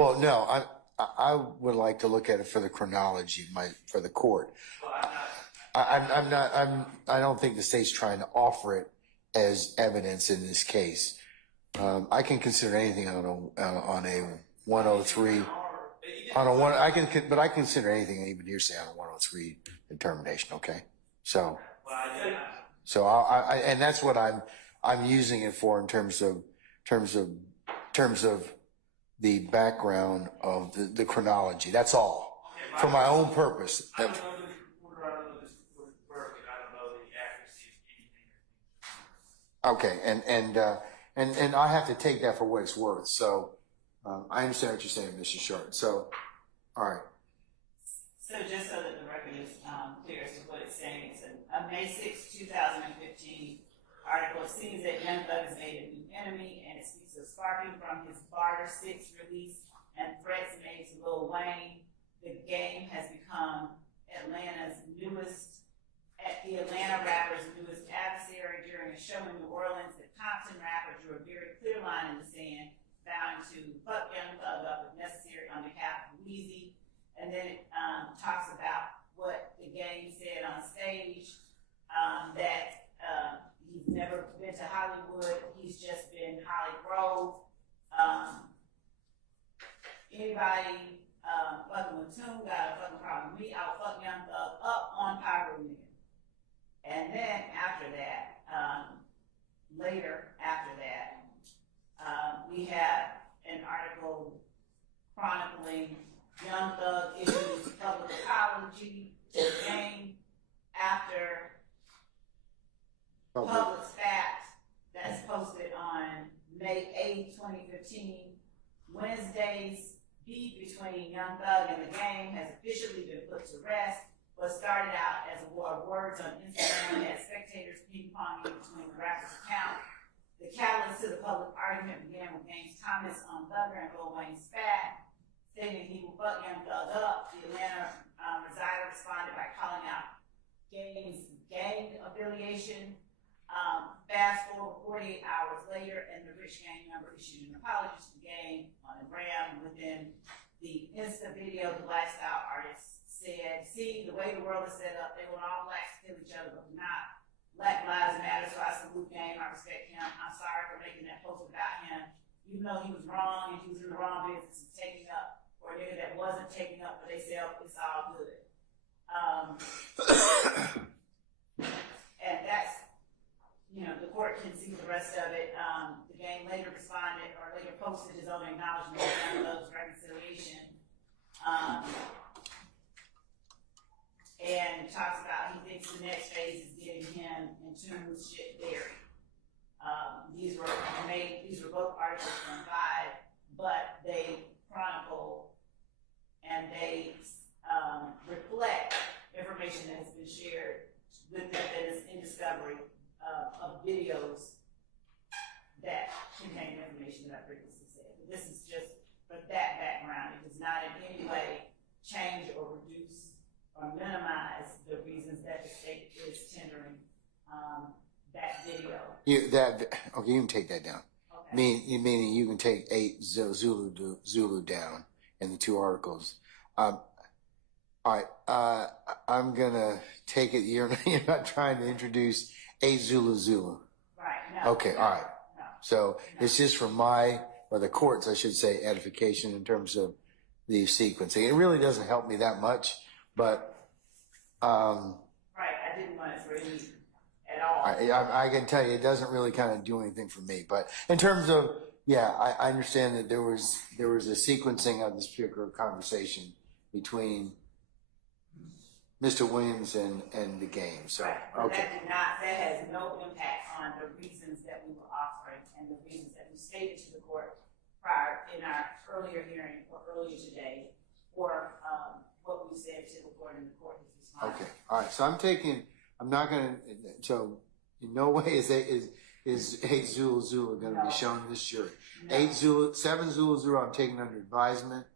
Well, no, I would like to look at it for the chronology, for the court. I don't think the state's trying to offer it as evidence in this case. I can consider anything on a 103, but I consider anything even hearsay on a 103 determination. Okay, so and that's what I'm using it for in terms of the background of the chronology. That's all for my own purpose. I don't know this reporter. I don't know this reporter's work, and I don't know the accuracy of anything. Okay, and I have to take that for what it's worth. So I understand what you're saying, Mr. Short. So, all right. So just so that the record is clear as to what it's saying, it's a May 6, 2015 article. It seems that Young Thug has made a new enemy, and it speaks of sparking from his Barter 6 release and threats made to Lil Wayne. The Game has become the Atlanta rapper's newest adversary. During a show in New Orleans, the Compton rapper drew a very clear line in the sand, vowing to fuck Young Thug up if necessary on behalf of Weezy. And then it talks about what the Game said on stage, that he's never been to Hollywood. He's just been Holly Grove. Anybody fucking with Toon got a fucking problem with me. I'll fuck Young Thug up on Pyro Nigga. And then after that, later after that, we have an article chronicling Young Thug issues public apology to the Game after public spat that's posted on May 8, 2015. Wednesday's beef between Young Thug and the Game has officially been put to rest. What started out as a war of words on Instagram had spectators ping-ponging between the rapper's account. The catalyst to the public argument began with Game's comments on Thugger and Lil Wayne's spat, stating he will fuck Young Thug up. The Atlanta resider responded by calling out Game's gang affiliation. Fast forward 48 hours later, and the Rich Gang member issued an apology to the Game on the gram. Within the Insta video, the lifestyle artist said, "See, the way the world is set up, they want all blacks to kill each other, but not. Black lives matter, so I salute Game. I respect him. I'm sorry for making that post about him. Even though he was wrong and he was in the wrong business and taking up for a nigga that wasn't taking up for themselves, it's all good." And that's, the court can see the rest of it. The Game later responded or later posted his own acknowledgement of Young Thug's reconciliation. And talks about he thinks the next phase is getting him in tune with shit buried. These were both articles from Vibe, but they chronicle and they reflect information that has been shared with them that is in discovery of videos that contain information that I previously said. But this is just for that background. It does not in any way change or reduce or minimize the reasons that the state is tendering that video. You can take that down. Okay. Meaning you can take 8 Zulu down in the 2 articles. All right, I'm gonna take it. You're not trying to introduce 8 Zulu. Right. No. Okay. All right. No. So it's just for the courts, I should say, edification in terms of the sequencing. It really doesn't help me that much, but right. I didn't want to throw you at all. I can tell you, it doesn't really kind of do anything for me. But in terms of, I understand that there was a sequencing of this particular conversation between Mr. Williams and the Game. So, right. Okay. That has no impact on the reasons that we were offering and the reasons that we stated to the court prior in our earlier hearing or earlier today, or what we said to the court and the court has responded. Okay. All right. So so in no way is 8 Zulu going to be shown in this jury. No. 7 Zulu, I'm taking under advisement.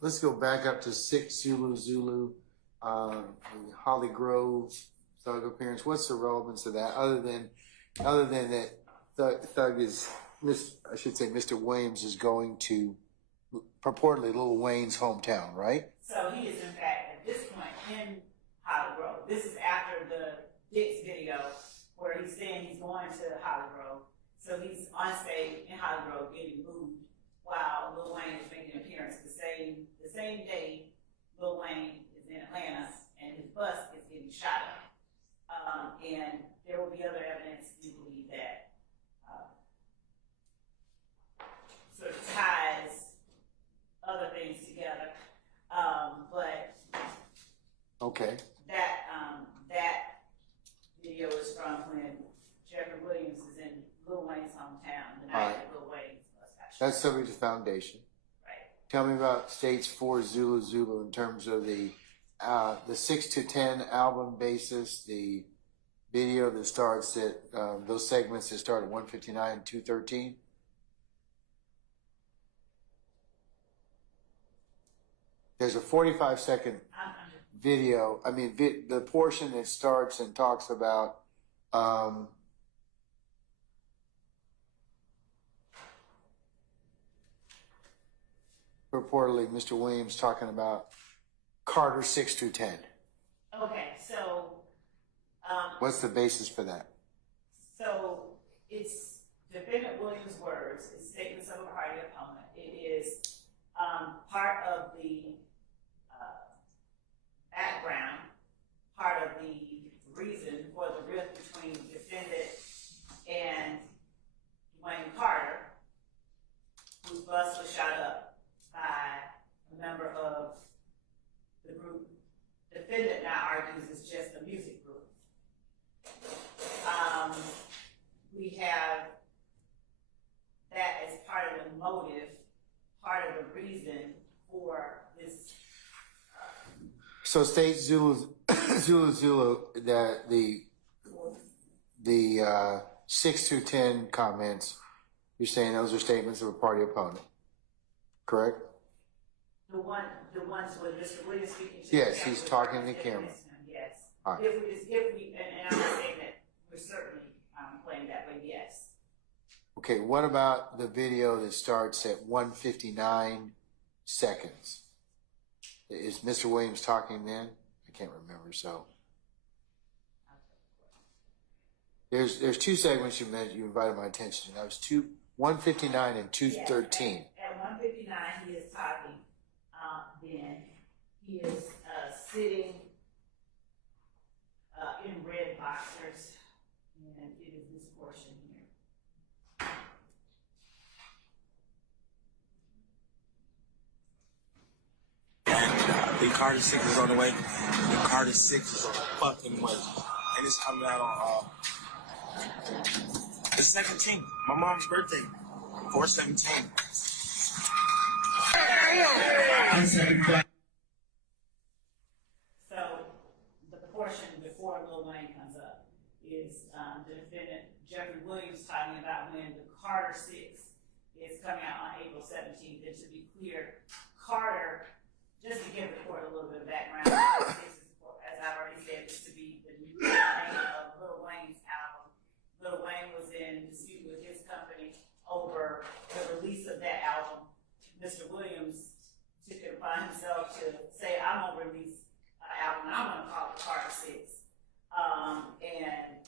Let's go back up to 6 Zulu, Holly Grove, Thug appearance. What's the relevance of that other than that Thug is, I should say Mr. Williams is going to purportedly Lil Wayne's hometown, right? So he is in fact at this point in Holly Grove. This is after the Dick's video where he's saying he's going to Holly Grove. So he's on stage in Holly Grove getting booed while Lil Wayne is making an appearance the same day Lil Wayne is in Atlanta and his bus is getting shot up. And there will be other evidence we believe that sort of ties other things together. But okay. That video is from when Jeffrey Williams is in Lil Wayne's hometown, the night that Lil Wayne's bus got shot. That's subject to foundation. Right. Tell me about States 4 Zulu Zulu in terms of the 6 to 10 album basis, the video that starts at those segments that start at 159 and 213. There's a 45-second video. I mean, the portion that starts and talks about reportedly Mr. Williams talking about Carter 6 through 10. Okay, so what's the basis for that? So it's defendant Williams' words, it's statements of a party opponent. It is part of the background, part of the reason for the rift between defendant and Dwayne Carter, whose bus was shot up by a member of the group. Defendant now argues it's just a music group. We have that as part of the motive, part of the reason for this. So State Zulu that the 6 through 10 comments, you're saying those are statements of a party opponent, correct? The ones with Mr. Williams speaking to. Yes, he's talking to the camera. Yes. All right. If we, and I'm not saying that we're certainly playing that way. Yes. Okay, what about the video that starts at 159 seconds? Is Mr. Williams talking then? I can't remember. So there's two segments you invited my attention to. That was 159 and 213. Yes, at 159, he is talking. Then he is sitting in red boxers, and it is this portion here. And the Carter 6 is on the way. The Carter 6 is on the fucking way. And it's coming out on the 17th, my mom's birthday, 4/17. So the portion before Lil Wayne comes up is the defendant Jeffrey Williams talking about when the Carter 6 is coming out on April 17th. And to be clear, Carter, just to give the court a little bit of background, as I already said, is to be the new name of Lil Wayne's album. Lil Wayne was in dispute with his company over the release of that album. Mr. Williams took it upon himself to say, I'm going to release an album, and I'm going to call it Carter 6. And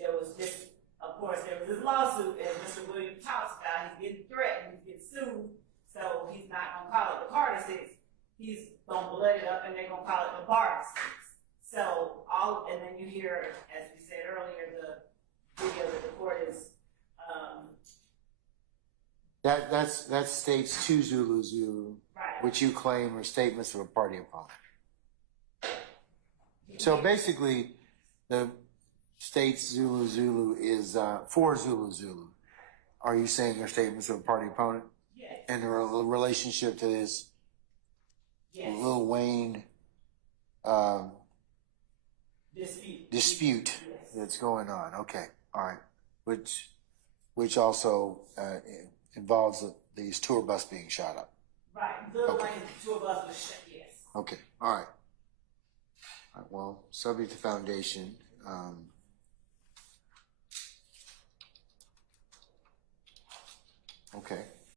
there was this, of course, there was this lawsuit, as Mr. Williams talks about. He's getting threatened, he's getting sued, so he's not going to call it the Carter 6. He's going to blood it up, and they're going to call it the Barter 6. So, and then you hear, as we said earlier, the video that the court is, That's States 2 Zulu Zulu, right. which you claim are statements of a party opponent. So basically, the States Zulu Zulu is 4 Zulu Zulu. Are you saying they're statements of a party opponent? Yes. And the relationship to this Lil Wayne dispute that's going on. Okay, all right. Which also involves these tour bus being shot up. Right. Lil Wayne's tour bus was shot. Yes. Okay. All right. All right. Well, subject to foundation. Okay.